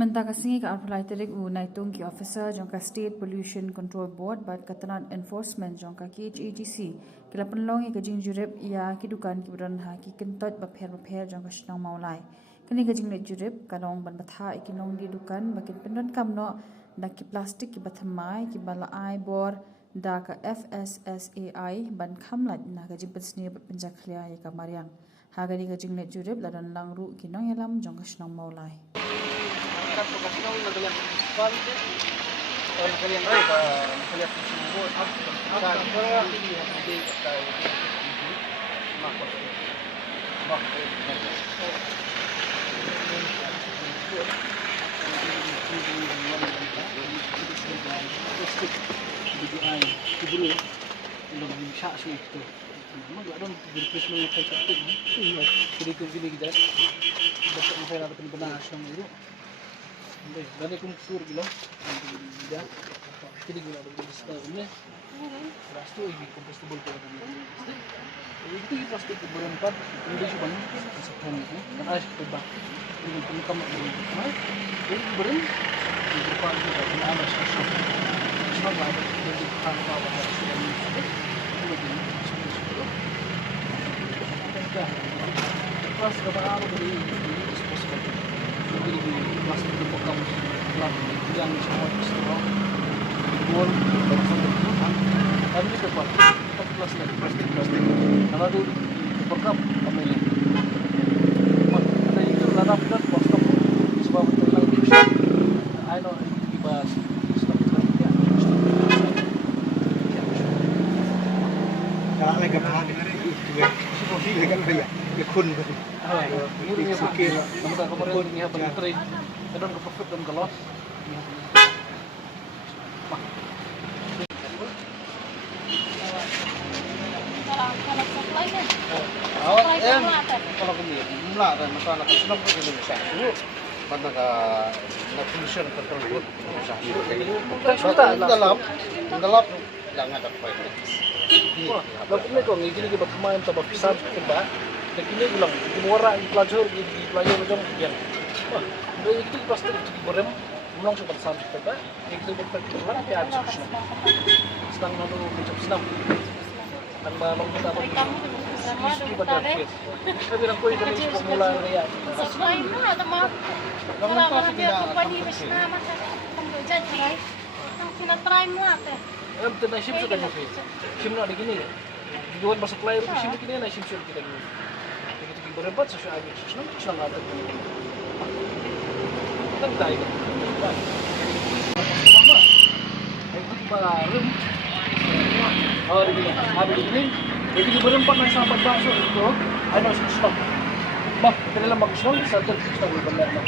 Menta kasingi ka apply terik u naitung ki officer jong ka State Pollution Control Board bat katanan enforcement jong ka KHATC kila penlong ka jing jurep ya ki dukan ki bran ha ki kentot bapher jong ka shnang maulai kani ka jing le jurep kanong ban batha ikinong di dukan bakin pendon kamno da ki plastic ki bathamai ki bala ai bor da ka FSSAI ban khamlat na ka jing pensni penjak khlia ya ka mariang ha gani ka jing le jurep ladan langru kinong yalam jong ka shnang maulai Pagkasinaw na galing municipal o nagalian rin ka nagalian po sumbo para hindi tayo makot bigyan kubro ilang siya so ito mag-aron replace mo yung konsepto hindi ko binigyan dapat mo kaya natin banaas ng iro. Hindi, gani kung sur gila. Hindi, hindi gila ng bista ini. Rasto ini compostable ko naman. Ito yung plastic ko baron pa. Hindi siya bang sa kanya ko. Nakaas ko ba? Hindi ko kamot mo. Ay, baron. Hindi pa ako na ano sa shop. Shop ba? Hindi ko pa ba sa shop. Plus kapag ako dito possible. Hindi plastic ko pagka lang yang semua itu bol tapi dapat plastik kalau tu pagka pamilya ada itu lalap dan plastik sebab itu lang bisa I know ibasอะไรกับพาเนี่ยitu ya sih kan ya ya kun ini yang pakai nama kemarin ini apa train kadang ke perfect dan kelos kalau kemudian mula dan masalah kesenang ke Indonesia dulu mana na pollution control board Indonesia dulu dalam jangan ada point lalu ini kok ngini kita bermain sama pisang coba dan ini ulang dimora di pelajar macam yang wah itu pasti berem ulang seperti pisang coba itu berarti orang dia ada senang lalu macam senang dan malam kita apa mesti pada tapi orang koi dari pemula ya sesuai itu atau mau orang dia company besar macam pembeja try kita try muat betul nasim sudah nyampe sim nak begini jual masuk player sim begini nasim sudah kita dulu begitu berempat sesuai aja senang ada kan tahu baru oh begini begitu berempat naik sampai bakso itu ada senang bah kita dalam bagus senang satu senang benar bah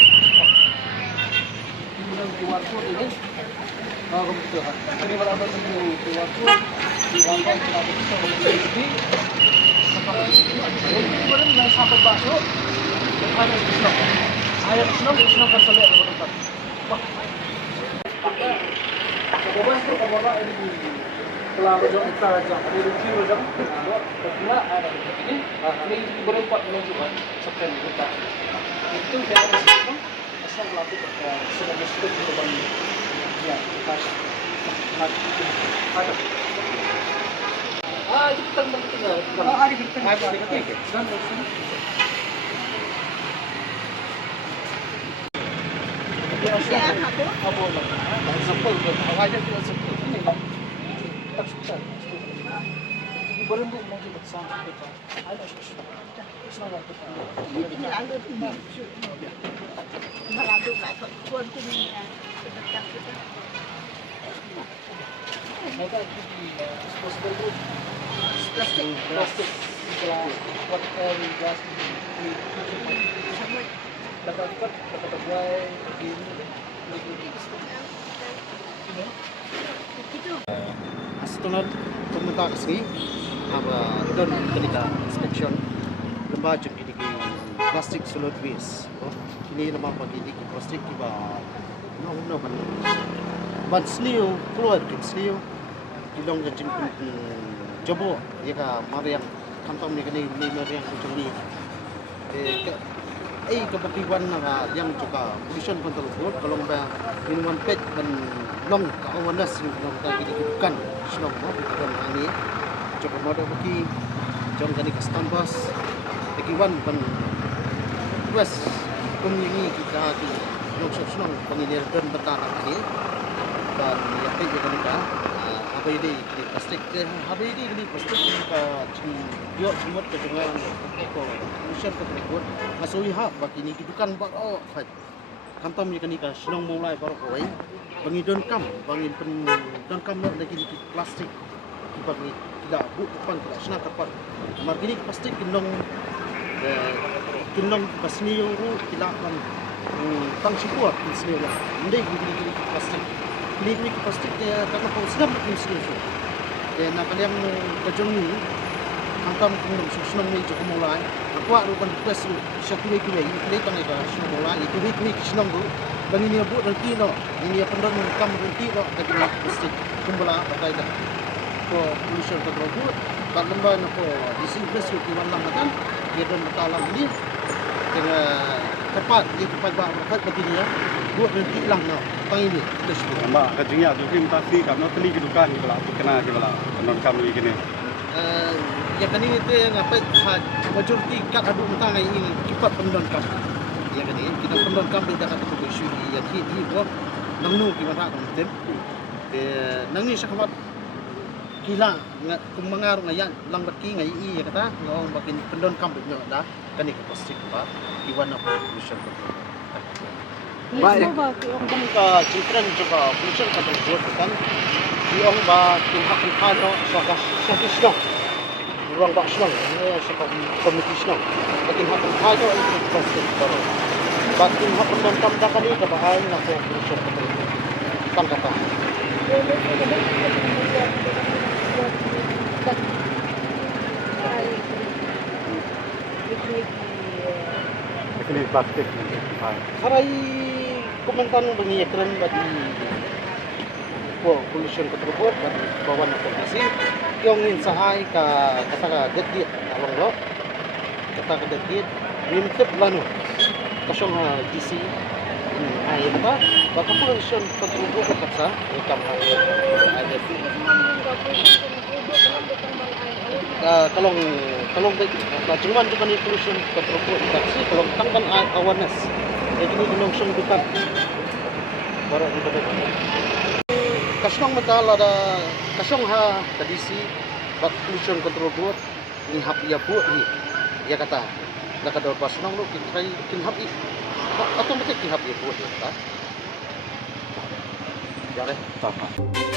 kemudian keluar tuh ini kalau begitu kan ini berapa semua keluar tuh langkah kita bisa berdiri sekarang kemudian naik sampai bakso ada senang kan selesai ada berempat bah coba itu kamu ini kalau jauh kita aja ada kilo jam kedua ada ini berempat menunjukkan sekian kita itu dia ada sistem asal melakukan sudah sudah di depan ya pas ada itu kita tinggal ada di tengah ada di dan ya apa sebel awalnya tidak sebel ini tak susah berembuk mau besar kita ada susah sangat ini lalu ini lalu lại thuận quân của mình mereka di disposable group plastik setelah water gas dapat buai setelah pemerintah kesini apa dan ketika inspection lembaga jadi plastic solid waste ini nama bagi di plastik tiba no ban sniu keluar di sniu dilong jadi coba ya ka mari yang kantong ni kini yang kucing ni kebakiwan yang juga pollution control board kalau minuman pet dan long awareness yang kita dibutuhkan selong mo bukan ani coba modal bagi jom jadi kastambas bakiwan ban wes kumini kita di long selong penginiran dan betara ini dan yang itu juga HBD di plastik HBD di plastik kita dia semua kedengaran pollution control board masuk ihap bagi ini kita kan baru kantam ni kanika senang mulai baru kawai bangi don kam lo lagi di plastik bagi tidak bukan tidak senang kapan margini plastik kinong pasniyo tidak kan tang support pasniyo lah ndai gini plastik ini plastik dia karena kau sedang bikin sendiri dan nak yang kejong ni kantam kung senang ni cukup mulai aku ada kan request satu week ini tang ika senang mulai itu week senang tu bagi ni buat dan kino ini pendon kam renti kok lagi plastik kumbala pakai dah ko pollution control board tak lembah ko disinfect di mana kan dia dan betalang ni dengan tepat dia tepat buat begini ya buat renti lang no tang ini terus Mbak kajingnya tu implementasi karena teli kedukan kalau kena ke bala non kami gini ya kan ini tu yang apa majoriti kat adu mentang ini kipat pendon kam ya kan ini kita pendon kam kita kata tu isu ya ki buat nangnu gimana kan tem nang ni sakawat kila kumangar ngayan lang baki ngai i ya kata ngong bakin pendon kam nyo da kan ni plastik pa iwan apa pollution baik kung ka chitran juga pollution control board kan diong ba tinhak kano sa kisno ruang bak snong sa komite snong tinhak kano itu plastik baru batin hak pendon kam da kan ni ka bahay na ko pollution control kan kata ini plastik Harai kumantan bunyi keren bagi pollution control board dan bawan komisi yang ingin sahai kata detit awang lo kata detit ngintip lanu kasong GC ayam ba baka pollution control board kapsa ikam kalau cuman bukan pollution control board tapi kalau tangkan awareness jadi ini langsung bukan baru kita kasong metal ada kasong tadi si pollution control board ini hap ya bu ini ya kata nak ada pasang lu kita hap ini otomatis hap ya bu ya kata ya deh